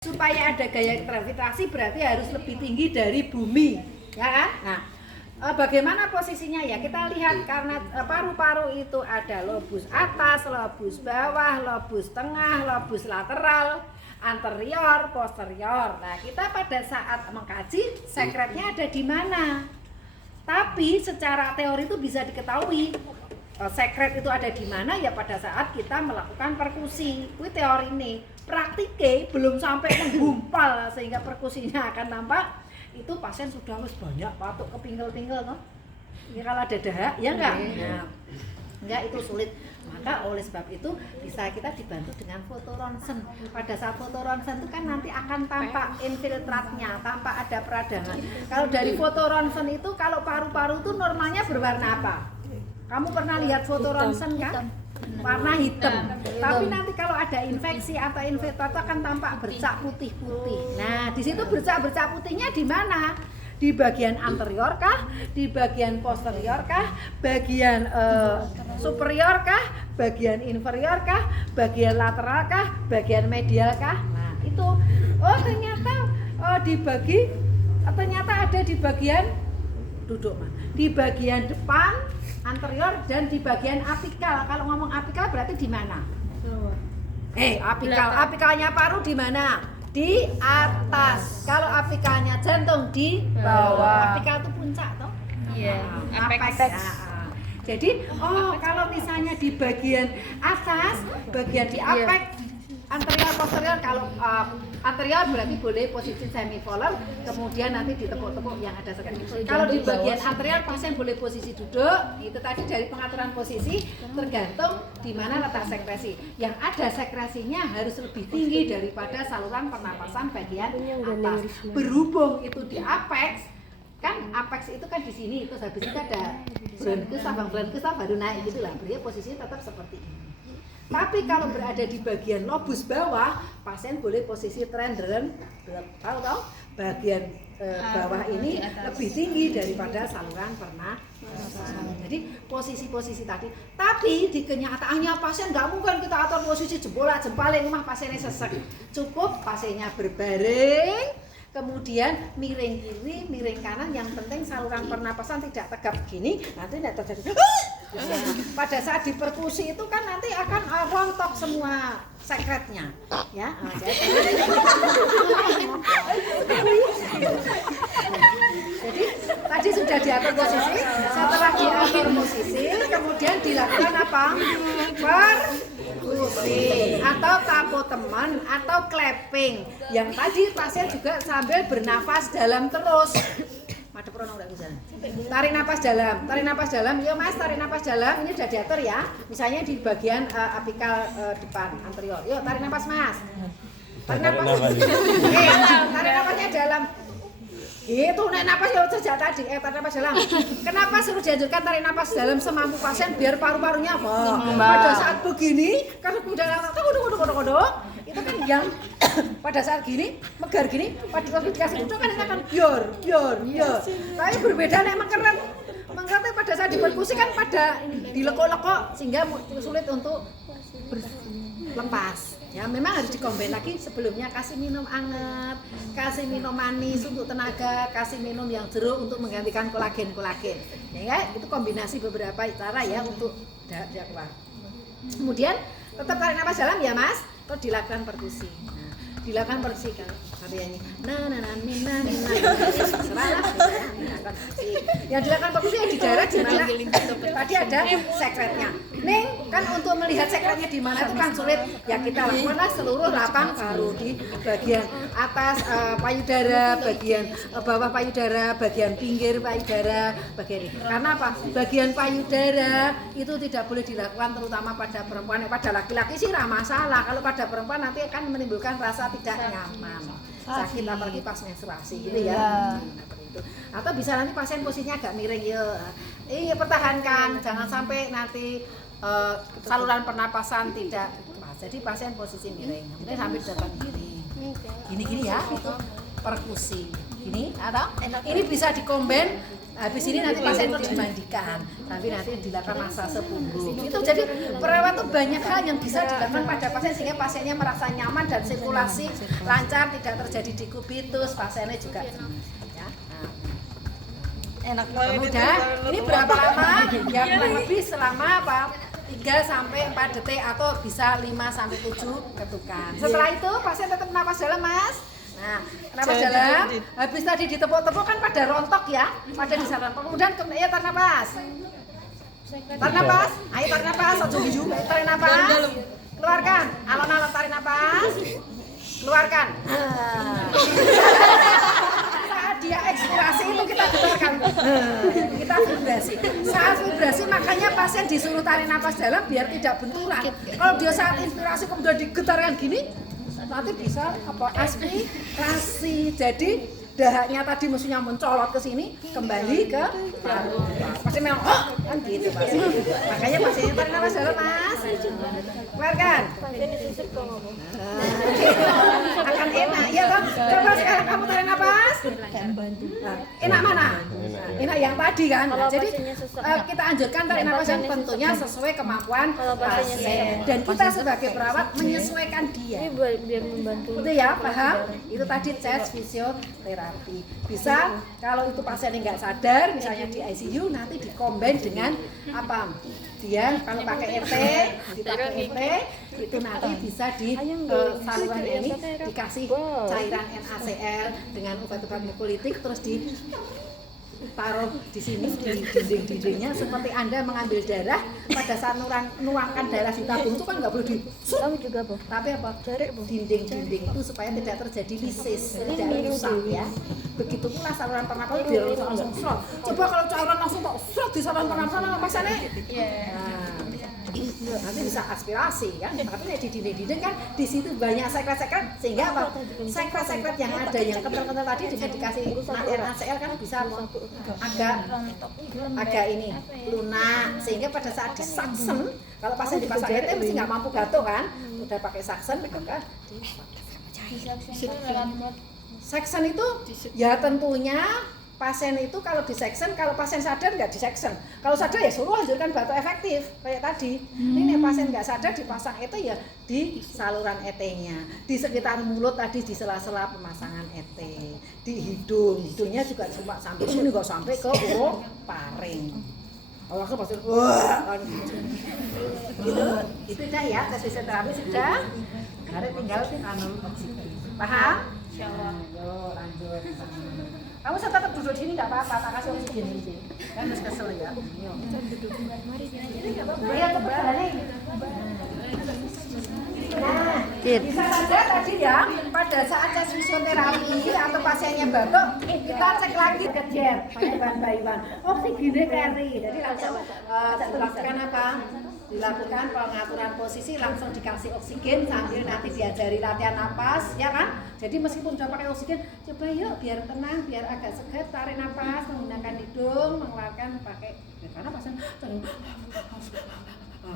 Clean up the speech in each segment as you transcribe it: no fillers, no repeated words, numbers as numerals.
Supaya ada gaya gravitasi berarti harus lebih tinggi dari bumi, ya kan? Nah, bagaimana posisinya ya? Kita lihat karena paru-paru itu ada lobus atas, lobus bawah, lobus tengah, lobus lateral, anterior, posterior. Nah, kita pada saat mengkaji sekretnya ada di mana? Tapi secara teori itu bisa diketahui sekret itu ada di mana ya pada saat kita melakukan perkusi. Itu teori ini. Praktiknya belum sampai menggumpal sehingga perkusinya akan nampak. Itu pasien sudah banyak patuk kepinggel-pinggel toh. Ini kalau ada dahak ya enggak? Nah, enggak itu sulit. Maka oleh sebab itu bisa kita dibantu dengan foto ronsen. Pada saat foto ronsen itu kan nanti akan tampak infiltratnya, tampak ada peradangan. Kalau dari foto ronsen itu kalau paru-paru itu normalnya berwarna apa? Kamu pernah lihat foto ronsen kan? Warna hitam. Tapi nanti kalau ada infeksi atau infiltrat akan tampak bercak putih-putih. Nah, di situ bercak-bercak putihnya di mana? Di bagian anterior kah? Di bagian posterior kah? Bagian superior kah? Bagian inferior kah? Bagian lateral kah? Bagian medial kah? Nah, itu ternyata ada di bagian duduk mah. Di bagian depan anterior dan di bagian apikal. Kalau ngomong apikal berarti di mana? Apikalnya paru di mana? Di atas. Kalau apikalnya jantung di bawah. Apikal itu puncak toh? Iya, apex. Jadi, kalau misalnya di bagian atas, bagian di apex, anterior posterior, kalau anterior berarti boleh posisi semipolar, kemudian nanti ditepuk-tepuk yang ada sekali. Kalau di bagian anterior pasien boleh posisi duduk, itu tadi dari pengaturan posisi tergantung di mana letak sekresi. Yang ada sekresinya harus lebih tinggi daripada saluran pernapasan bagian atas. Berhubung itu di apex, kan apex itu kan di sini, terus habis itu ada bronchus baru naik gitu lah, berarti posisinya tetap seperti ini. Tapi kalau berada di bagian lobus bawah, pasien boleh posisi trenderen, tahu bagian bawah ini lebih tinggi daripada saluran pernapasan. Jadi posisi-posisi tadi. Tapi di kenyataannya pasien nggak mungkin kita atur posisi jempolak-jempalin rumah pasiennya sesek. Cukup pasiennya berbaring, kemudian miring kiri, miring kanan. Yang penting saluran pernapasan tidak tegap begini, nanti tidak terjadi. Pada saat diperkusi itu kan nanti akan rontok semua sekretnya, ya. Jadi tadi sudah diatur posisi, setelah diatur posisi, kemudian dilakukan apa? Perkusi atau tapo teman atau clapping. Yang tadi pasien juga sambil bernafas dalam terus. Ada prono enggak bisa. Tarik napas dalam. Yuk Mas, tarik napas dalam. Ini sudah diatur ya. Misalnya di bagian apikal depan anterior. Yuk tarik napas Mas. Tarik napas. Tarik napasnya dalam. Gitu, naik napas ya sejak tadi. Tarik napas dalam. Kenapa suruh dianjurkan tarik napas dalam semampu pasien biar paru-parunya apa? Pada saat begini, kalau udah lama kodok. Itu kan yang pada saat gini, megar gini, pada saat dikasih duduk kan akan bior. Tapi berbeda nih mengkeret pada saat diperkusi kan pada dilekok-lekok sehingga sulit untuk lepas. Ya memang harus dikombin lagi sebelumnya kasih minum hangat, kasih minum manis untuk tenaga, kasih minum yang jeruk untuk menggantikan kolagen. Ya itu kombinasi beberapa cara ya untuk dia keluar. Kemudian tetap tarik nafas dalam ya Mas. Terus dilakukan perkusi. Nah, dilakukan perkusi kan karyanya. Yang dilakukan perkusi yang di daerah di mana tadi ada sekretnya. Ning kan untuk melihat sekretnya di mana itu kan sulit. Ya kita lakukanlah seluruh lapang paru di bagian atas payudara, bagian bawah payudara, bagian pinggir payudara, bagian ini. Karena apa? Bagian payudara itu tidak boleh dilakukan terutama pada perempuan. Pada laki-laki sih tidak masalah. Kalau pada perempuan nanti akan menimbulkan rasa tidak nyaman, sakit apalagi pas menstruasi gitu ya. Atau bisa nanti pasien posisinya agak miring ya. Pertahankan, jangan sampai nanti saluran pernapasan tidak pas. Jadi pasien posisi miring, sampai depan gini ya. Itu perkusi. Ini atau ini bisa dikomben. Habis ini nanti pasien itu dimandikan, tapi nanti dilakukan massase punggung. Itu jadi perawat tuh banyak hal yang bisa dilakukan pada pasien sehingga pasiennya merasa nyaman dan sirkulasi lancar, tidak terjadi dekubitus, pasiennya juga ya. Nah, enak mudah. Ini berapa lama? Ya kurang lebih selama 3 sampai 4 detik atau bisa 5 sampai 7 ketukan. Setelah itu pasien tetap napas dalam, Mas. Nah, napas dalam, habis tadi ditepuk-tepuk kan pada rontok ya, pada di sana. Kemudian ya tarik napas. Tarik napas, ayo tarik napas, tarik napas. Keluarkan, alon-alon tarik napas. Keluarkan. Saat dia ekspirasi itu kita getarkan. Kita vibrasi. Saat vibrasi makanya pasien disuruh tarik napas dalam biar tidak benturan. Kalau dia saat inspirasi kemudian digetarkan gini, nanti bisa aspirasi. Jadi dahaknya tadi musuhnya mencolot ke sini kembali ke paru. Pasti memang kan gitu pasti. Makanya pasiennya tarik nafas dalam, Mas. Keluarkan. Akan enak ya kan? Coba sekarang kamu tarik nafas. Enak mana? Enak yang tadi kan. Jadi kita anjurkan tarik nafas yang tentunya sesuai kemampuan pasien. Dan kita sebagai perawat menyesuaikan dia. Biar membantu. Betul ya, paham? Itu tadi tes fisioterapi. Bisa kalau itu pasiennya nggak sadar, misalnya di ICU nanti dikombin dengan apa? Dia kalau pakai ET, dipakai ET, itu nanti bisa di saluran ini dikasih cairan NaCl dengan obat-obat mukolitik terus ditaruh di sini di dinding-dindingnya seperti Anda mengambil darah pada saat nuangkan darah di tabung itu kan nggak boleh Kamu juga, Bu. tapi apa? Dinding-dinding itu supaya tidak terjadi lisis, tidak rusak ya. Begitu pula saluran pernapasan biar langsung slot. Coba kalau cairan langsung kok slot di saluran pernapasan apa pasane? Nanti bisa aspirasi kan, tapi di dinding-dinding kan di situ banyak sekret-sekret sehingga apa? Sekret-sekret yang ada yang kental-kental tadi dengan dikasih NaCl kan bisa agak ini lunak sehingga pada saat disaksen kalau pasien dipasang ET mesti nggak mampu gatuk kan, udah pakai saksen maka saksen itu ya tentunya pasien itu kalau diseksen, kalau pasien sadar nggak diseksen. Kalau sadar ya suruh hancurkan batu efektif kayak tadi. Ini pasien nggak sadar dipasang ET ya di saluran ET-nya, di sekitar mulut tadi di sela-sela pemasangan ET, di hidungnya juga cuma sampai sini nggak sampai ke paring. Oh, aku pasti wah kan gitu. Itu udah ya tes fisioterapi sudah. Sekarang tinggal oksigen. Paham? Insyaallah. Yo lanjut. Kamu tetap duduk di sini nggak apa-apa, tak kasih oksigen di sini. Kan harus kesel ya. Ya kebalik. Nah, bisa saja tadi ya pada saat tes fisioterapi atau pasiennya batuk, kita cek lagi ke jet pakai bahan oksigennya kari. Jadi langsung dilakukan apa? Dilakukan pengaturan posisi, langsung dikasih oksigen sambil nanti diajari latihan napas, ya kan? Jadi meskipun sudah pakai oksigen, coba yuk biar tenang, biar agak segar, tarik napas menggunakan hidung, mengeluarkan pakai karena pasien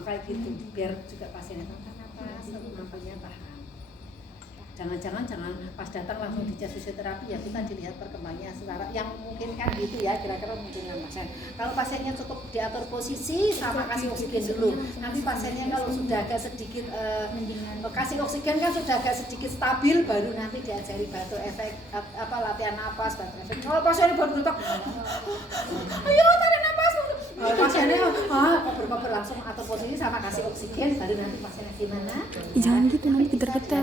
kayak gitu, biar juga pasiennya tarik napas, nampaknya paham. Jangan pas datang langsung di fisioterapi ya kita dilihat perkembangannya secara yang mungkin kan gitu ya kira-kira mungkin pasien. Kalau pasiennya cukup diatur posisi sama kasih oksigen dulu. Nanti pasiennya kalau sudah agak sedikit kasih oksigen kan sudah agak sedikit stabil baru nanti diajari batu efek apa latihan napas batu efek. Kalau pasiennya baru detak, ayo tarik napas. Kalau pasiennya kober langsung atur posisi sama kasih oksigen baru nanti pasiennya gimana? Jangan gitu nanti getar-getar.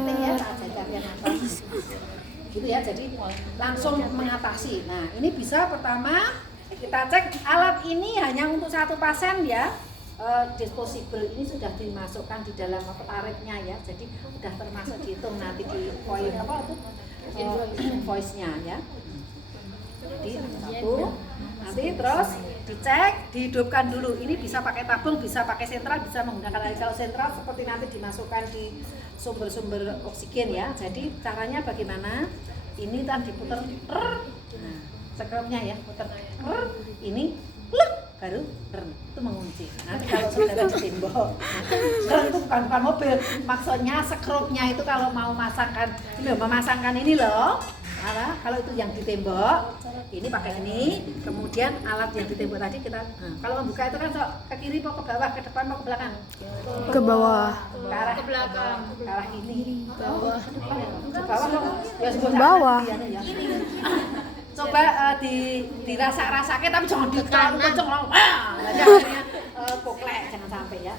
Gitu ya, jadi langsung mengatasi. Nah, ini bisa pertama kita cek alat ini hanya untuk satu pasien ya. Disposable ini sudah dimasukkan di dalam tarifnya ya. Jadi sudah termasuk dihitung nanti di poin apa itu voice-nya ya. Jadi satu nanti terus dicek, dihidupkan dulu. Ini bisa pakai tabung, bisa pakai sentral, bisa menggunakan kalau sentral seperti nanti dimasukkan di sumber-sumber oksigen ya. Jadi caranya bagaimana? Ini tadi diputar, sekrupnya ya, putar, ini, baru itu mengunci. Nanti kalau saudara di tembok, itu bukan mobil. Maksudnya sekrupnya itu kalau mau memasangkan ini loh, Kalau itu yang ditembok, ini pakai ini. Kemudian alat yang ditembok tadi kita. Kalau membuka itu kan sok ke kiri, mau ke bawah, ke depan, mau ke belakang. Ke bawah. Ke arah ke belakang. Ke arah ini. Bawah. Ke bawah kok. Ya sebelah Bawah. Coba dirasa-rasake tapi jangan ditekan kenceng loh. Nanti akhirnya poklek, jangan sampai ya.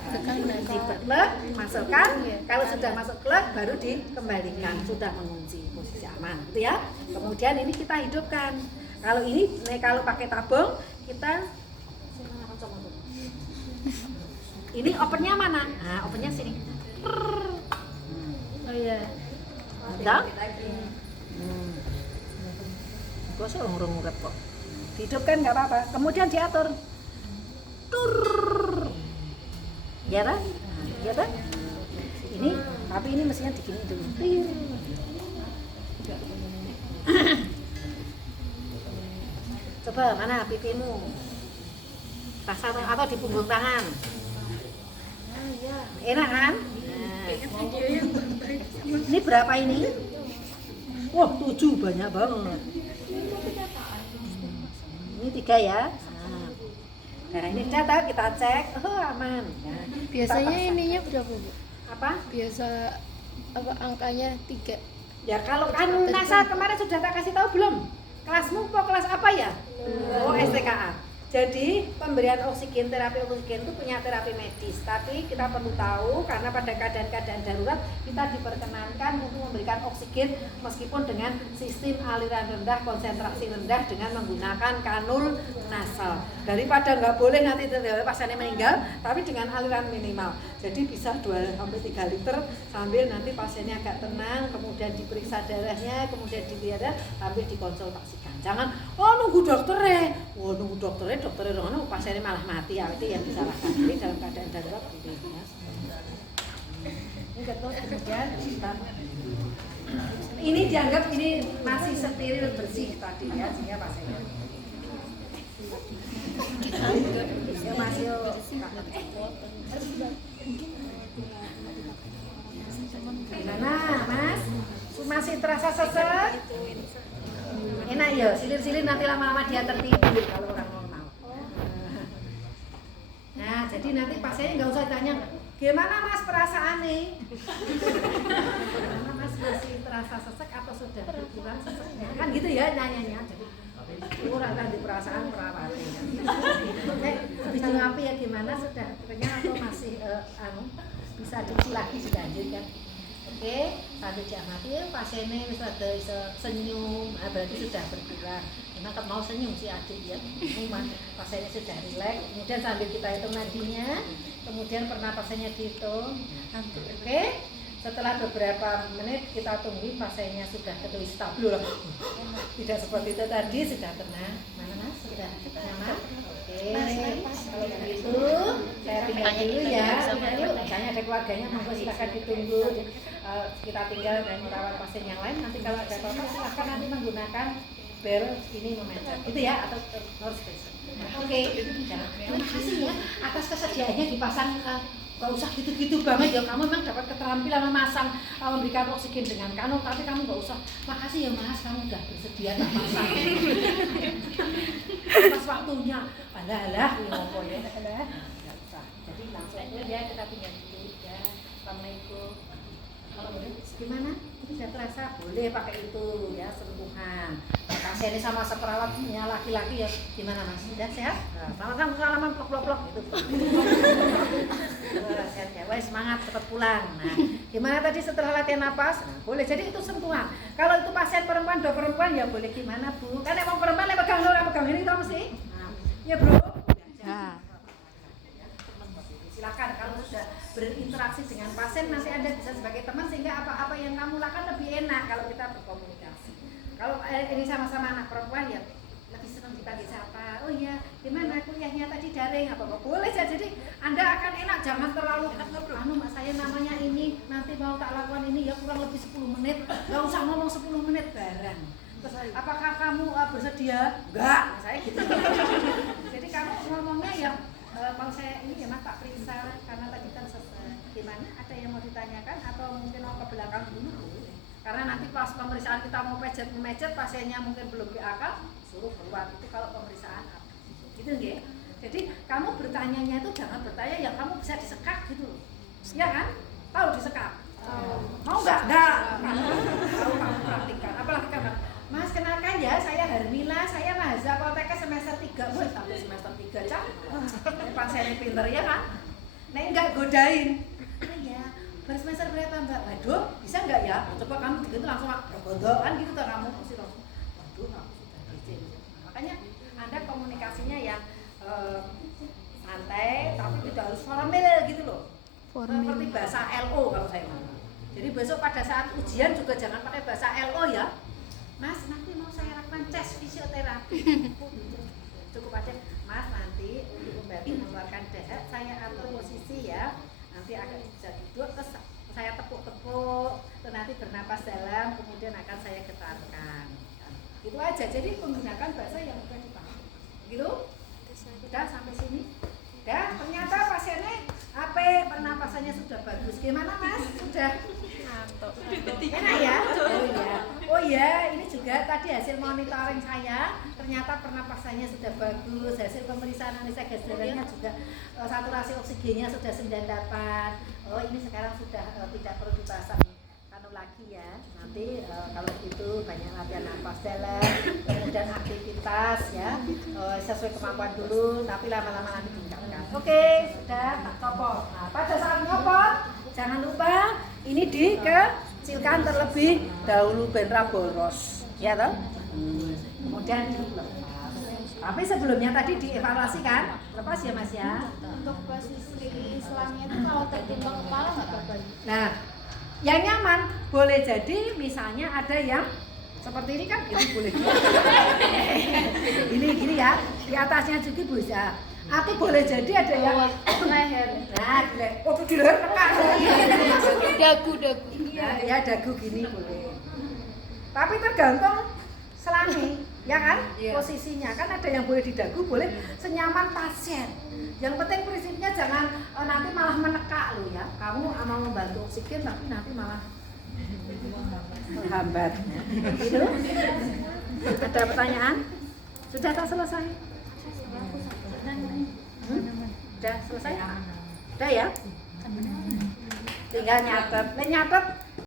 Dibetlek, masukkan. Kalau sudah masuk klek baru dikembalikan, sudah mengunci posisi aman, gitu ya. Kemudian ini kita hidupkan. Kalau ini kalau pakai tabung kita ini opennya mana? Nah, opennya sini. Oh iya. Udah? Gosok urung urep kok. Dihidupkan nggak apa-apa. Kemudian diatur. Tur. Ya kan? Ya kan? Ini, tapi ini mestinya digini dulu. Coba mana pipimu? Rasa atau di punggung tangan. Enak kan? Nah. Ini berapa ini? Wah, 7 banyak banget. Ini 3 ya. Nah, ini data kita cek, aman. Nah, Biasanya ininya berapa, Bu? apa? Biasa apa angkanya 3. Ya kalau anu NASA kemarin sudah tak kasih tahu belum? Kelasmu mau kelas apa ya? Oh, STKA. Jadi pemberian oksigen, terapi oksigen itu punya terapi medis. Tapi kita perlu tahu karena pada keadaan-keadaan darurat kita diperkenankan untuk memberikan oksigen meskipun dengan sistem aliran rendah, konsentrasi rendah dengan menggunakan kanul nasal. Daripada nggak boleh nanti pasiennya meninggal, tapi dengan aliran minimal. Jadi bisa 2-3 liter sambil nanti pasiennya agak tenang, kemudian diperiksa darahnya, kemudian dilihat sambil dikonsultasikan. Jangan, nunggu dokternya. Nunggu dokternya orang pasiennya malah mati, ya itu yang disalahkan. Jadi dalam keadaan darurat boleh ya. Ini terus kemudian ini dianggap ini masih steril bersih tadi ya, sehingga pasiennya ya masih gimana Mas? Masih terasa sesek? Enak ya, silir-silir nanti lama-lama dia tertidur kalau orang normal. Nah, jadi nanti pasiennya nggak usah tanya, gimana Mas perasaannya? Gimana Mas masih terasa sesek atau sudah berkurang seseknya? Kan gitu ya nanyanya. Jadi kurang kan di perasaan perawatnya. Habis ngapi ya gimana sudah kenyang atau masih bisa dicuci lagi dilanjutkan. Oke, sambil diamati pasiennya misalnya senyum, berarti sudah berkurang. Memang mau senyum si adik ya, pasiennya sudah rileks. Kemudian sambil kita hitung nadinya, kemudian pernapasannya dihitung. Oke, setelah beberapa menit kita tunggu pasiennya sudah kembali stabil. Tidak seperti itu tadi, sudah tenang. Mana Mas? Sudah nyaman? Oke, kalau begitu saya tinggal dulu ya. Misalnya ada keluarganya, monggo silakan ditunggu. Kita tinggal dan merawat pasien yang lain. Nanti kalau ada apa-apa silakan nanti menggunakan bel ini memencet, gitu ya, atau nurse station. Oke, terima kasih ya atas kesediaannya dipasang. Gak usah gitu-gitu banget ya, kamu memang dapat keterampilan memasang, memberikan oksigen dengan kanul, tapi kamu gak usah, makasih ya Mas, kamu udah bersedia tak pasang. Pas waktunya, alah, ini ngopo ya, alah, gak usah. Jadi langsung ya kita tinggal dulu ya. Assalamualaikum. Kalau boleh, gimana? Itu sudah terasa? Boleh pakai itu ya, sentuhan. Pasiennya sama seperawatnya laki-laki ya, gimana Mas? Sudah sehat? Sama-sama salaman plok-plok gitu. Sehat ya, wah semangat cepat pulang. Nah, gimana tadi setelah latihan napas? Nah, boleh. Jadi itu sentuhan. Kalau itu pasien perempuan, dua perempuan ya boleh gimana Bu? Kan emang perempuan pegang ini tau mesti. Nah, ya Bro. Ya. Silakan kalau sudah berinteraksi dengan pasien nanti Anda bisa sebagai teman sehingga apa-apa yang kamu lakukan lebih enak kalau kita berkomunikasi. Kalau ini sama-sama anak perempuan ya lebih senang kita disapa. Oh iya, gimana kuliahnya tadi daring apa boleh ya. Jadi Anda akan enak, jangan terlalu Mak saya namanya ini nanti mau tak lakukan ini ya kurang lebih 10 menit. Enggak usah ngomong 10 menit bareng. Terus apakah kamu bersedia? Enggak, saya gitu. Jadi kamu ngomongnya ya kalau saya ini ya Mas tak periksa karena tadi kan selesai. Gimana? Ada yang mau ditanyakan atau mungkin mau ke belakang dulu? Karena nanti pas pemeriksaan kita mau memejet pasiennya mungkin belum PAK, suruh keluar. Itu kalau pemeriksaan gitu nggih. Jadi kamu bertanyanya itu jangan bertanya yang kamu bisa disekak gitu. Ya kan? Tahu disekak? Mau nggak? Nggak. Tahu kamu praktikkan. Apalagi kan, Mas kenalkan ya, saya Harmila, saya mahasiswa Poltekkes semester 3. Wih, sampai semester 3 cak. Pasiennya pinter ya kan? Nek nggak godain. Oh iya, baru semester berapa Mbak? Waduh, bisa nggak ya? Coba kamu gitu langsung kan gitu tuh kamu pasti langsung. Waduh, aku sudah izin. Makanya Anda komunikasinya yang santai, tapi tidak harus formal gitu loh. Seperti bahasa LO kalau saya ngomong. Jadi besok pada saat ujian juga jangan pakai bahasa LO ya. Mas, nanti mau saya lakukan tes fisioterapi. Cukup aja, Mas, nanti untuk membantu mengeluarkan dahak saya atur posisi ya. Nanti akan bisa duduk, terus saya tepuk-tepuk, terus nanti bernapas dalam, kemudian akan saya getarkan. Itu aja, jadi menggunakan bahasa yang mudah dipahami. Gitu? Sudah sampai sini? Udah, ternyata pasiennya pernapasannya sudah bagus. Gimana Mas? Sudah? Enak ya? Oh iya, ini juga tadi hasil monitoring saya. Ternyata pernapasannya sudah bagus. Hasil pemeriksaan analisis darahnya juga saturasi oksigennya sudah 98. Oh ini sekarang sudah tidak perlu dipasang lagi ya. Nanti kalau begitu banyak latihan nafas dalam, kemudian aktivitas ya sesuai kemampuan dulu, tapi lama-lama nanti tingkatkan. Oke, sudah tak copot. Nah, pada saat nyopot jangan lupa ini dikecilkan terlebih dahulu benra boros, ya toh. Kemudian dilepas. Tapi sebelumnya tadi dievaluasi kan, lepas ya Mas ya. Untuk posisi selangnya itu kalau tertimbang kepala nggak apa-apa. Nah, yang nyaman boleh jadi misalnya ada yang seperti ini kan, ini boleh ini gini ya, di atasnya juga bisa. Atau boleh jadi ada yang leher. Nah, oh di leher tekan. Dagu. Ya dagu gini boleh. Tapi tergantung selangnya, ya kan? Posisinya kan ada yang boleh di dagu, boleh senyaman pasien. Yang penting prinsipnya jangan nanti malah menekak lo ya. Kamu mau membantu oksigen tapi nanti malah menghambat. Gitu. Ada pertanyaan? Sudah tak selesai? Sudah selesai? Sudah ya? Tinggal nyatet. Nyatet